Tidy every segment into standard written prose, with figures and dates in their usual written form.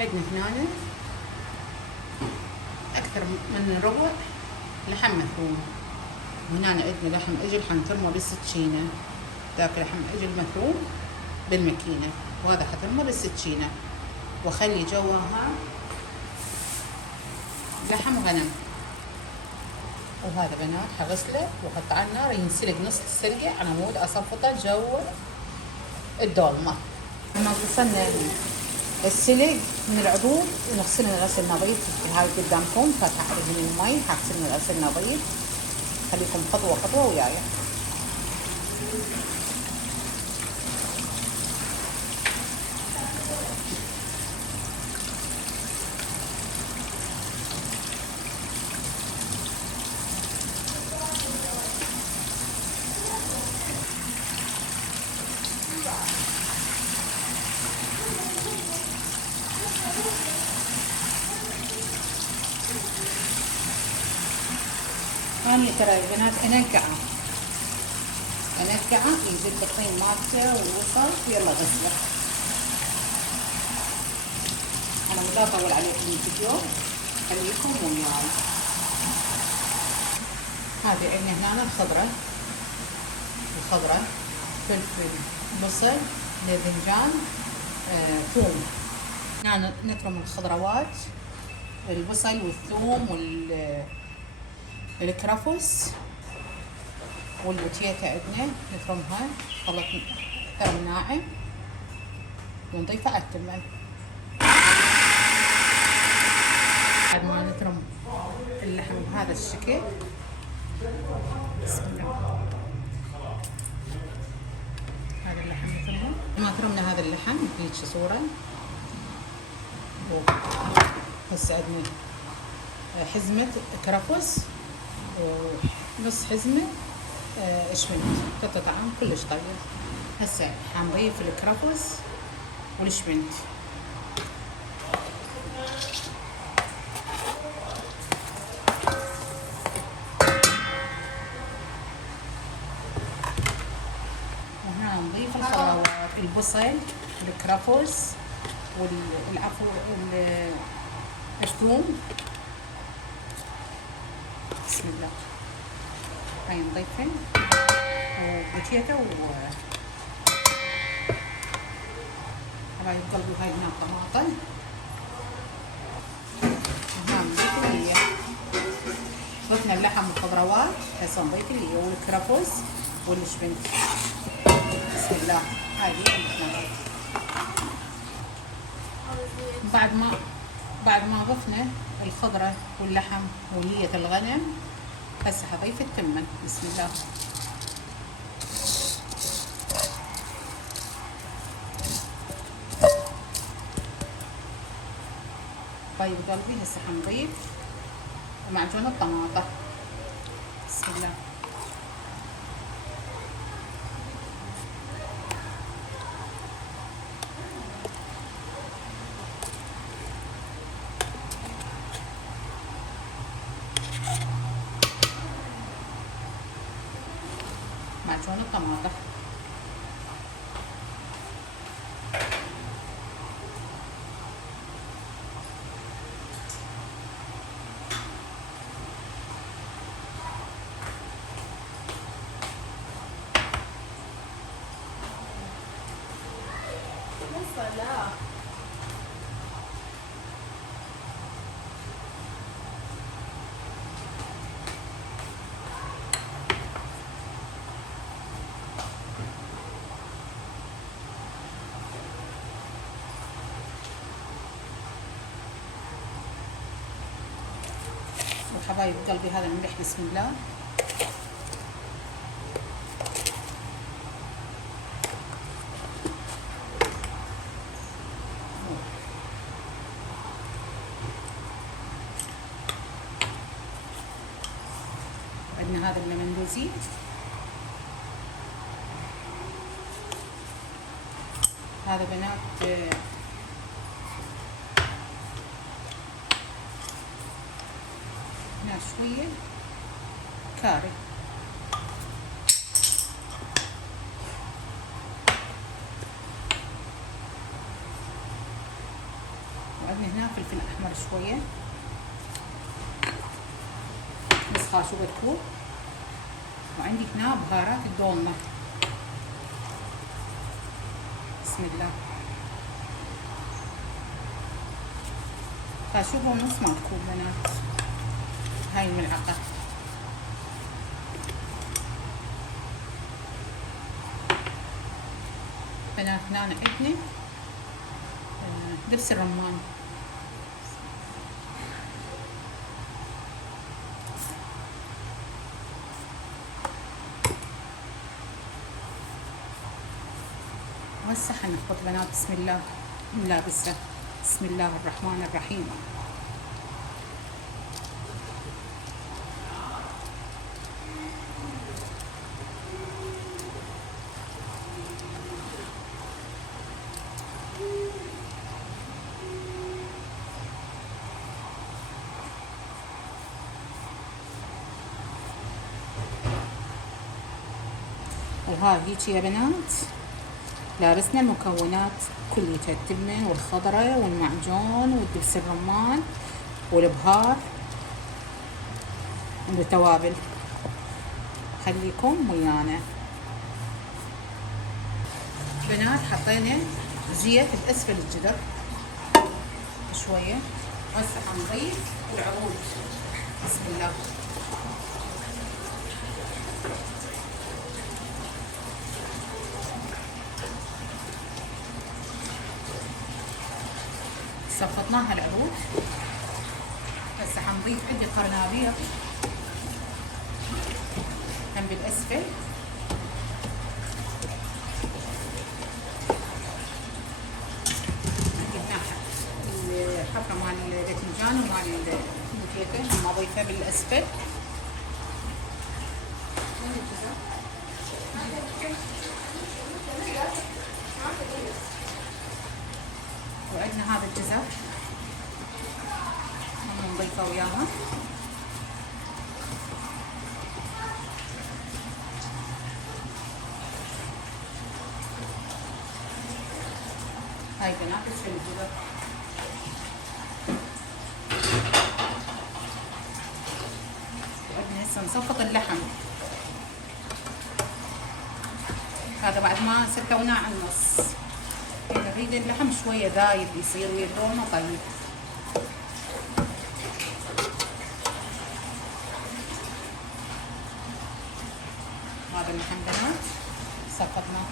عندنا هنا أكثر من ربع لحم مفروم، وهنا عندنا لحم أجل حنفرمه بالسكينة. ذاك لحم أجل مفروم بالماكينة، وهذا حفرمه بالسكينة، وأخلي جواها لحم غنم. وهذا بنات حغسله وأحطه على النار ينسلق نص السلقة على مود أصفطه جوا الدولمة. لما وصلنا السلق من العظوم ونغسلن غسل نظيف. هاي قدامكم فاتحة عليه المي، حغسلن غسل نظيف. خليكم خطوة خطوة وياي. أنا ترى يا بنات أنقعه يزيد الطين مالته والوسط ويلا غسله. أنا ما أطول عليكم الفيديو، خليكم وياي. هذه عندنا هنا الخضرة فلفل، بصل، باذنجان، ثوم. هنا نترم الخضروات، البصل والثوم والكرفس والبوتيتا عندنا نفرمها خلط ثوم ناعم ونضيفه على التمن. بعد ما نترم اللحم بهذا الشكل، بسم الله. هذا اللحم نترمه. ما ترمنا هذا اللحم بهيج صورة. هسه عندنا حزمة كرفس ونص حزمة اشمنت، قطع طعام كلش طيب. هسه حنضيف الكرفس والشمنت. وهنا نضيف الخضروات، البصل والكرفس والعفو الثوم. بسم الله. هاي نضيفهن وبوتيتا حبايب قلبي. هاي هنا طماطم. وهنا نضيف اللي ضفنا اللحم والخضروات. هسه نضيف اللي والكرفس والشبنت. بسم الله. هذه بعد ما ضفنا الخضرة واللحم ولية الغنم، هسه حضيف التمن. بسم الله. طيب قلبي هسه حنضيف معجون الطماطم. بسم الله. معجون الطماطم. وحبايب قلبي هذا الملح. بسم الله. عندنا هذا المندوزي. هذا بنات هنا شوية كاري. وعندنا هنا فلفل احمر شويه، نص خاشوقة فول، وعندي هنا بهارات الدولمة. بسم الله. خاشوقة ونص ماكو بنات، هاي الملعقة. بنات هنا عندنا دبس الرمان، وهسه حنحط بنات بسم الله ملابسه. بسم الله الرحمن الرحيم. وهاي هيك يا بنات لابسنا المكونات كليتها، التمن والخضرة والمعجون والدبس الرمان والبهار والتوابل. خليكم ويانا بنات. حطينا زيت بأسفل الجدر شوية، هسه حنضيف العروض. بسم الله. صفطناها العروض، هسه حنضيف عندي قرنابيط هم بالاسفل، عندي هنا الحفرة مال الباذنجان ومال البوتيتة هم اضيفها بالاسفل. وعندنا هذا الجزر هم نضيفه وياها. هاي بنات اسفل الجزر. وعندنا هسه نصفط اللحم، هذا بعد ما سويناه على النص. نريد اللحم شوية ذايب يصير ويا الدولمة طيب. هذا اللحم بنات صفطناه.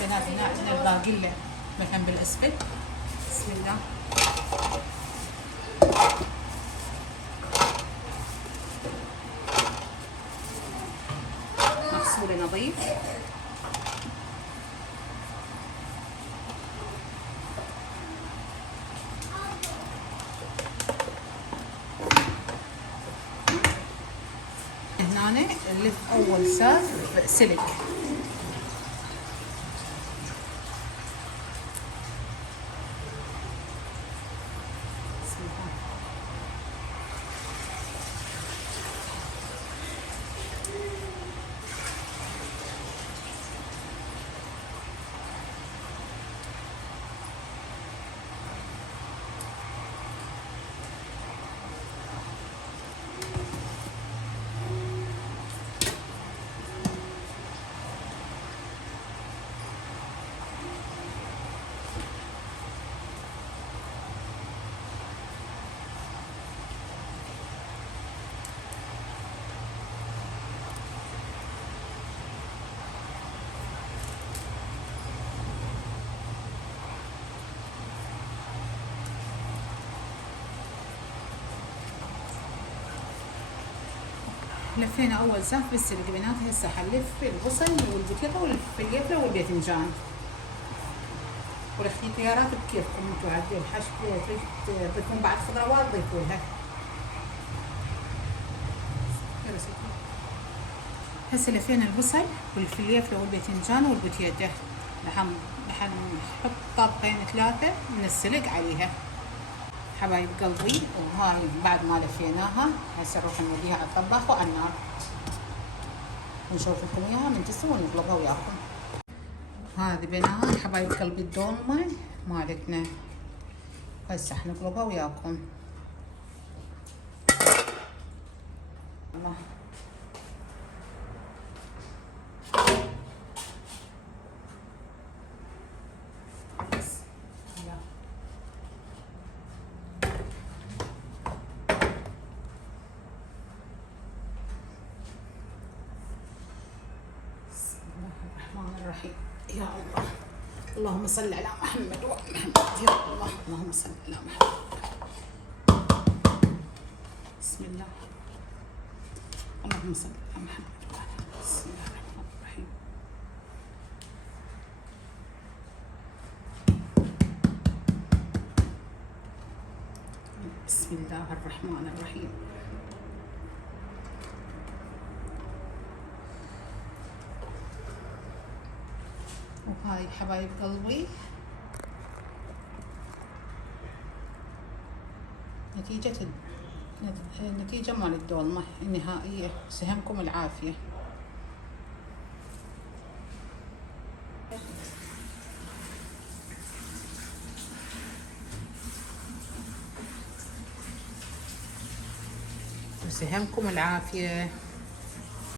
بنات هنا عندنا الباقلة مثلا بالاسفل. بسم الله. مغسولة نظيف. هنا نلف اول ساق سلك. لفينا اول زاف بالسلق بنات. هسه حنلف البصل والبطيطه والفلفله والباذنجان، والاختيارات بكيفكم انتم عاد الحشو تضيفون بعد خضروات ضيفوا لها. هسه لفينا البصل والفلفله والباذنجان والبطيطه، نحط طابقين 3 من السلق عليها حبايب قلبي. وهاي بعد ما لفيناها هسه نروح نوديها على الطباخ وعلى النار. ونشوفكم اياها من تستوي ونقلبها وياكم. هذه بنات حبايب قلبي الدولمة مالتنا، هسه حنقلبها وياكم. الله. الرحيم. يا الله، اللهم صل على محمد وآل محمد. يا الله، اللهم صل على محمد. بسم الله، اللهم صل على محمد وآل محمد. بسم الله الرحمن الرحيم. بسم الله الرحمن الرحيم. وهاي حبايب قلبي نتيجة مال الدولمة النهائية. سهمكم العافية. وسهمكم العافية.